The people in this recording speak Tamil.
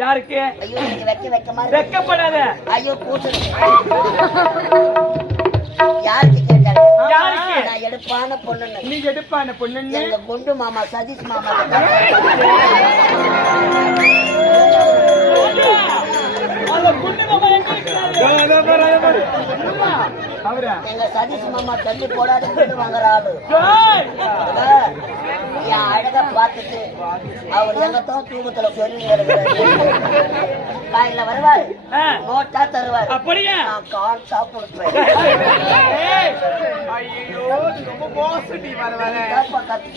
யாருக்கு வெக்கப்படாத ஐயோ கூட்டு யாருக்கு கேட்டாங்க? நான் எடுப்பான பொண்ணு. நீ எடுப்பான பொண்ணு எங்க குண்டு மாமா சதீஷ் மாமா எங்க சதீஷ் மாமா தள்ளி போடாத வாங்குற ஆளு. என் அழகா பார்த்துட்டு அவர் எங்கத்தான் தூக்கத்துல சொல்லி காலையில வருவாரு, நோட்டா தருவாரு. அப்படியே நான் கால் சாப்பிடுவேன். ஐயோ ரொம்ப மோசடி வர கத்து